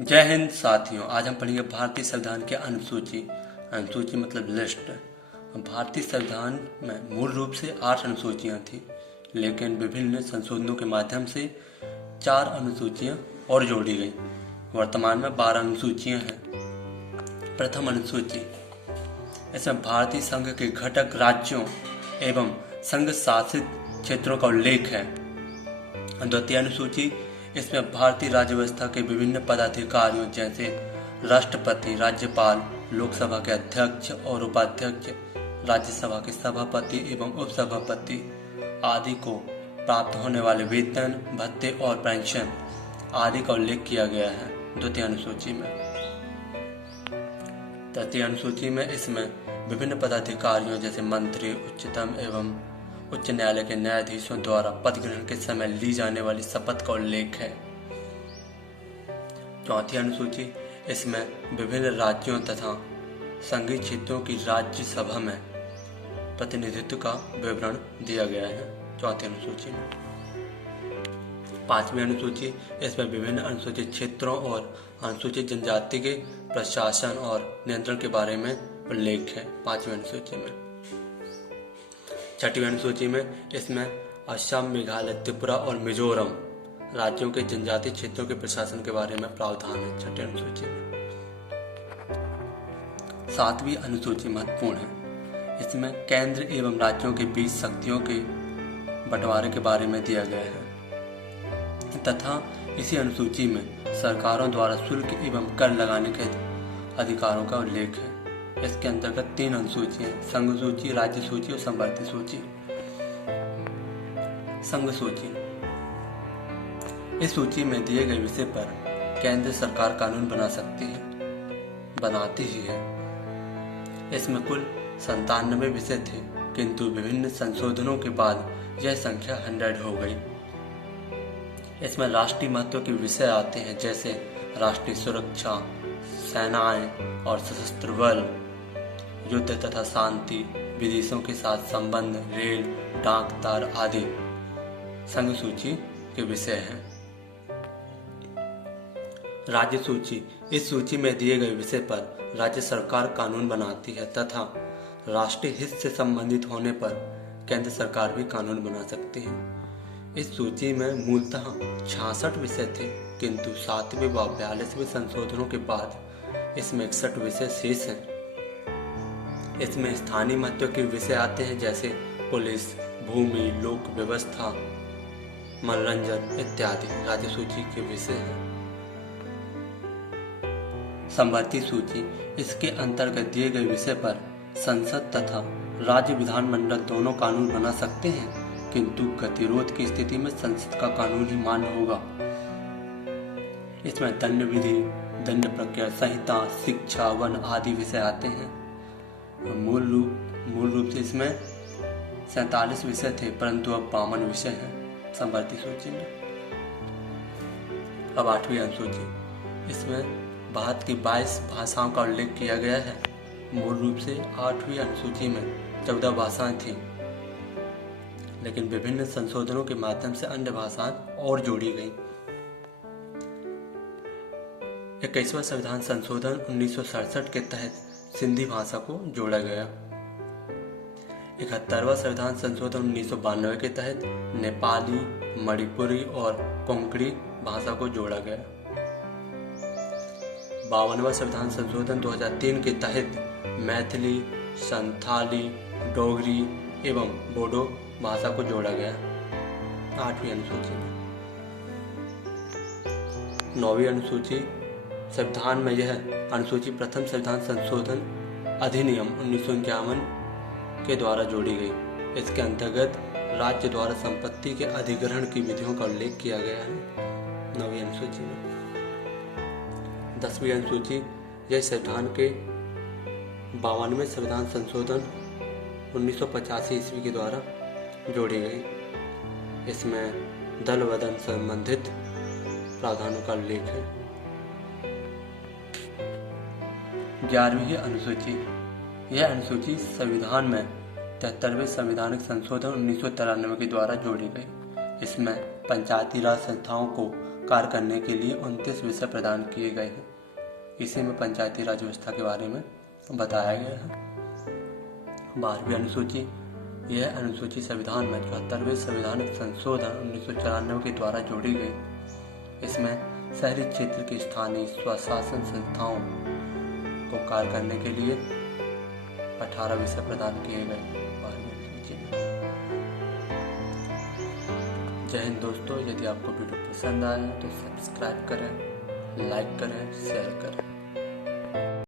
जय हिंद साथियों। आज हम पढ़ेंगे भारतीय संविधान के अनुसूची। अनुसूची मतलब लिस्ट। भारतीय संविधान में मूल रूप से 8 अनुसूचियां थी, लेकिन विभिन्न संशोधनों के माध्यम से 4 अनुसूचियां और जोड़ी गई। वर्तमान में 12 अनुसूचियां हैं। प्रथम अनुसूची, इसमें भारतीय संघ के घटक राज्यों एवं संघ शासित क्षेत्रों का उल्लेख है। द्वितीय अनुसूची, इसमें भारतीय राज्य व्यवस्था के विभिन्न पदाधिकारियों जैसे राष्ट्रपति, राज्यपाल, लोकसभा के अध्यक्ष और उपाध्यक्ष, राज्यसभा के सभापति एवं उपसभापति आदि को प्राप्त होने वाले वेतन, भत्ते और पेंशन आदि का उल्लेख किया गया है द्वितीय अनुसूची में। तृतीय अनुसूची में इसमें विभिन्न पदाधिकारियों जैसे मंत्री, उच्चतम एवं उच्च न्यायालय के न्यायाधीशों द्वारा पद ग्रहण के समय ली जाने वाली शपथ का उल्लेख है। चौथी अनुसूची, इसमें विभिन्न राज्यों तथा संघीय क्षेत्रों की राज्यसभा में प्रतिनिधित्व का विवरण दिया गया है चौथी अनुसूची में। पांचवी अनुसूची, इसमें विभिन्न अनुसूचित क्षेत्रों और अनुसूचित जनजाति के प्रशासन और नियंत्रण के बारे में उल्लेख है पांचवी अनुसूची में। छठवीं अनुसूची में इसमें असम, मेघालय, त्रिपुरा और मिजोरम राज्यों के जनजातीय क्षेत्रों के प्रशासन के बारे में प्रावधान है छठी अनुसूची में। सातवीं अनुसूची महत्वपूर्ण है। इसमें केंद्र एवं राज्यों के बीच शक्तियों के बंटवारे के बारे में दिया गया है तथा इसी अनुसूची में सरकारों द्वारा शुल्क एवं कर लगाने के अधिकारों का उल्लेख है। इसके अंतर्गत 3 अनुसूचियां, संघ सूची, राज्य सूची और संवर्ती सूची। संघ सूची, इस सूची में दिए गए विषय पर केंद्र सरकार कानून बनाती ही है। इसमें कुल 97 विषय थे, किंतु विभिन्न संशोधनों के बाद यह संख्या 100 हो गई। इसमें राष्ट्रीय महत्व के विषय आते हैं जैसे राष्ट्रीय सुरक्षा, सेनाएं और सशस्त्र बल, युद्ध तथा शांति, विदेशों के साथ संबंध, रेल, डाक तार आदि संघ सूची के विषय हैं। राज्य सूची, इस सूची में दिए गए विषय पर राज्य सरकार कानून बनाती है तथा राष्ट्रीय हित से संबंधित होने पर केंद्र सरकार भी कानून बना सकती है। इस सूची में मूलतः 66 विषय थे, किंतु 7वें व 42वें संशोधनों के बाद इसमें 61 विषय शेष हैं। इसमें स्थानीय महत्व के विषय आते हैं जैसे पुलिस, भूमि, लोक व्यवस्था, मनोरंजन इत्यादि राज्य सूची के विषय हैं। संवर्ती सूची, इसके अंतर्गत दिए गए विषय पर संसद तथा राज्य विधानमंडल दोनों कानून बना सकते हैं, किंतु गतिरोध की स्थिति में संसद का कानून ही मान्य होगा। इसमें दंड विधि, दंड प्रक्रिया संहिता, शिक्षा, वन आदि विषय आते हैं। मूल रूप से इसमें 47 विषय थे, परंतु अब 52 विषय हैं संवर्ती सूची में। अब 8वीं अनुसूची, इसमें भारत की 22 भाषाओं का उल्लेख किया गया है। मूल रूप से 8वीं अनुसूची में 14 भाषाएं थीं, लेकिन विभिन्न संशोधनों के माध्यम से अन्य भाषाएं और जोड़ी गई। 21वां संविधान संशोधन 1967 के तहत सिंधी भाषा को जोड़ा गया। 71वां संविधान संशोधन 1992 के तहत नेपाली, मणिपुरी और कोंकणी भाषा को जोड़ा गया। 52वां संविधान संशोधन 2003 के तहत मैथिली, संथाली, डोगरी एवं बोडो भाषा को जोड़ा गया 8वीं अनुसूची में। 9वीं अनुसूची, संविधान में यह अनुसूची प्रथम संविधान संशोधन अधिनियम 1951 के द्वारा जोड़ी गई। इसके अंतर्गत राज्य द्वारा संपत्ति के अधिग्रहण की विधियों का उल्लेख किया गया है 9वीं अनुसूची में। 10वीं अनुसूची, यह संविधान के 52वें संविधान संशोधन 1985 ईस्वी के द्वारा जोड़ी गई। इसमें दल बदल संबंधित प्रावधानों का उल्लेख है। 11वीं अनुसूची, यह अनुसूची संविधान में 73वें संवैधानिक संशोधन 1993 के द्वारा जोड़ी गई। इसमें पंचायती राज संस्थाओं को कार्य करने के लिए 29 विषय प्रदान किए गए हैं। इसी में पंचायती राज व्यवस्था के बारे में बताया गया है। 12वीं अनुसूची, यह अनुसूची संविधान में 74वें संविधानिक संशोधन 1994 के द्वारा जोड़ी गई। इसमें शहरी क्षेत्र की स्थानीय स्वशासन संस्थाओं को कार्य करने के लिए 18 विषय प्रदान किए गए 12वीं अनुसूची में। जय हिंद दोस्तों, यदि आपको वीडियो पसंद आया तो सब्सक्राइब करें, लाइक करें, शेयर करें।